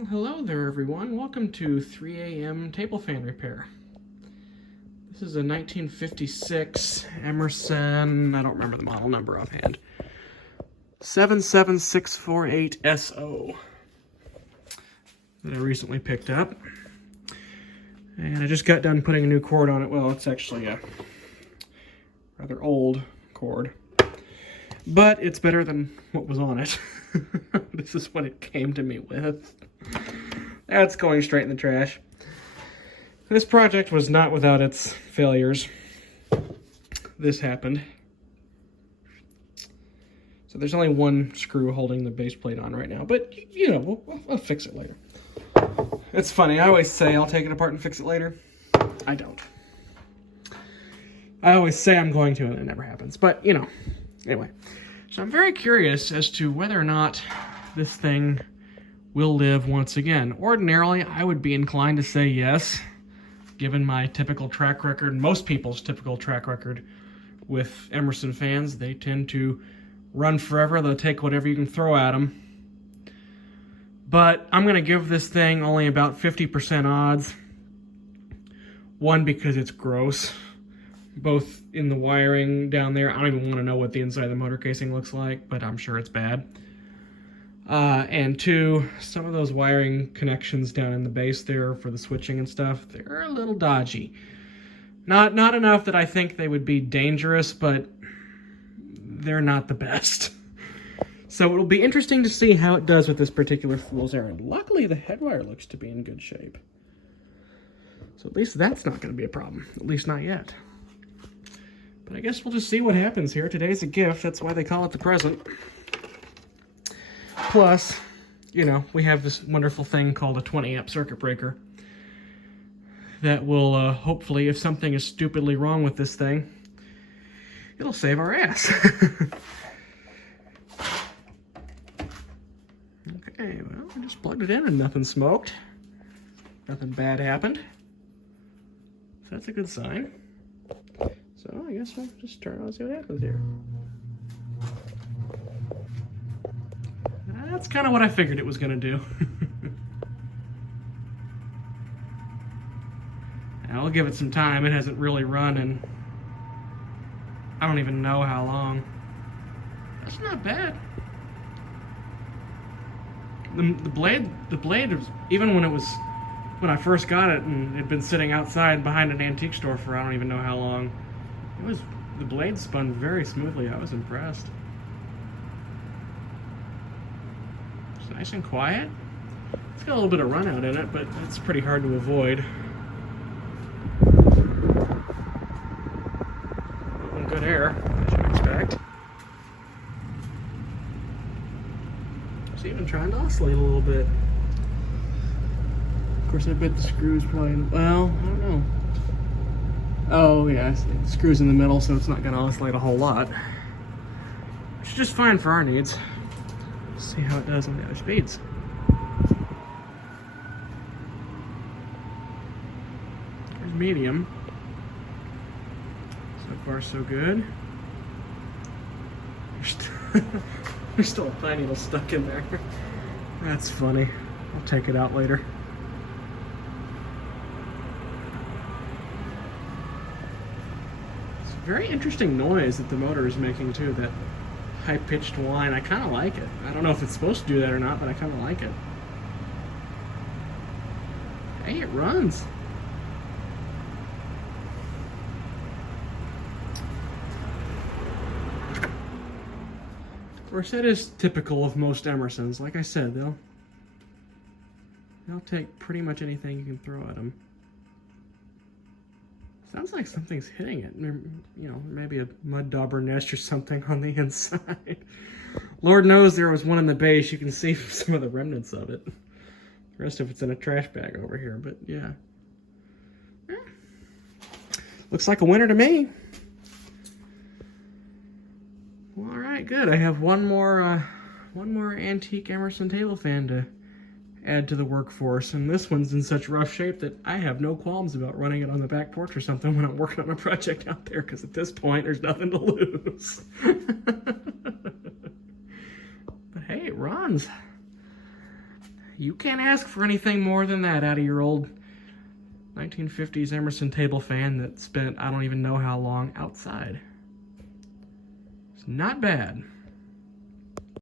Well, hello there everyone. Welcome to 3 a.m. table fan repair. This is a 1956 Emerson, I don't remember the model number offhand, 77648SO that I recently picked up. And I just got done putting a new cord on it. Well, it's actually a rather old cord, but it's better than what was on it. This is what it came to me with. That's going straight in the trash. This project was not without its failures. This happened. So there's only one screw holding the base plate on right now, but you know, we'll fix it later. It's funny, I always say I'll take it apart and fix it later. I don't. I always say I'm going to and it never happens, but you know, anyway. So I'm very curious as to whether or not this thing will live once again. Ordinarily, I would be inclined to say yes, given my typical track record, most people's typical track record with Emerson fans. They tend to run forever. They'll take whatever you can throw at them. But I'm going to give this thing only about 50% odds. One, because it's gross. Both in the wiring down there. I don't even want to know what the inside of the motor casing looks like, but I'm sure it's bad. And two, some of those wiring connections down in the base there for the switching and stuff, they're a little dodgy. Not enough that I think they would be dangerous, but they're not the best. So it'll be interesting to see how it does with this particular fool's errand. Luckily, the headwire looks to be in good shape. So at least that's not going to be a problem. At least not yet. But I guess we'll just see what happens here. Today's a gift. That's why they call it the present. Plus, you know, we have this wonderful thing called a 20 amp circuit breaker that will hopefully, if something is stupidly wrong with this thing, it'll save our ass. Okay, well, I just plugged it in and nothing smoked. Nothing bad happened. So that's a good sign. So I guess we'll just turn it on and see what happens here. That's kind of what I figured it was going to do. I'll give it some time. It hasn't really run in I don't even know how long. That's not bad. The blade was, even when I first got it and it had been sitting outside behind an antique store for I don't even know how long, the blade spun very smoothly. I was impressed. It's nice and quiet. It's got a little bit of run out in it, but that's pretty hard to avoid. Good air, as you'd expect. It's even trying to oscillate a little bit. Of course, I bet the screw's probably, well, I don't know. Oh, yeah, I see. The screw's in the middle, so it's not going to oscillate a whole lot. Which is just fine for our needs. Let's see how it does on the other speeds. There's medium. So far, so good. There's still a tiny little stuck in there. That's funny. I'll take it out later. It's a very interesting noise that the motor is making too, that high-pitched whine. I kind of like it. I don't know if it's supposed to do that or not, but I kind of like it. Hey, it runs. Of course, that is typical of most Emersons. Like I said, they'll take pretty much anything you can throw at them. Sounds like something's hitting it. You know, maybe a mud dauber nest or something on the inside. Lord knows there was one in the base. You can see some of the remnants of it. The rest of it's in a trash bag over here, but yeah. Looks like a winner to me. Well, all right, good. I have one more antique Emerson table fan to add to the workforce, and this one's in such rough shape that I have no qualms about running it on the back porch or something when I'm working on a project out there, because at this point there's nothing to lose. But hey, it runs. You can't ask for anything more than that out of your old 1950s Emerson table fan that spent I don't even know how long outside. It's not bad.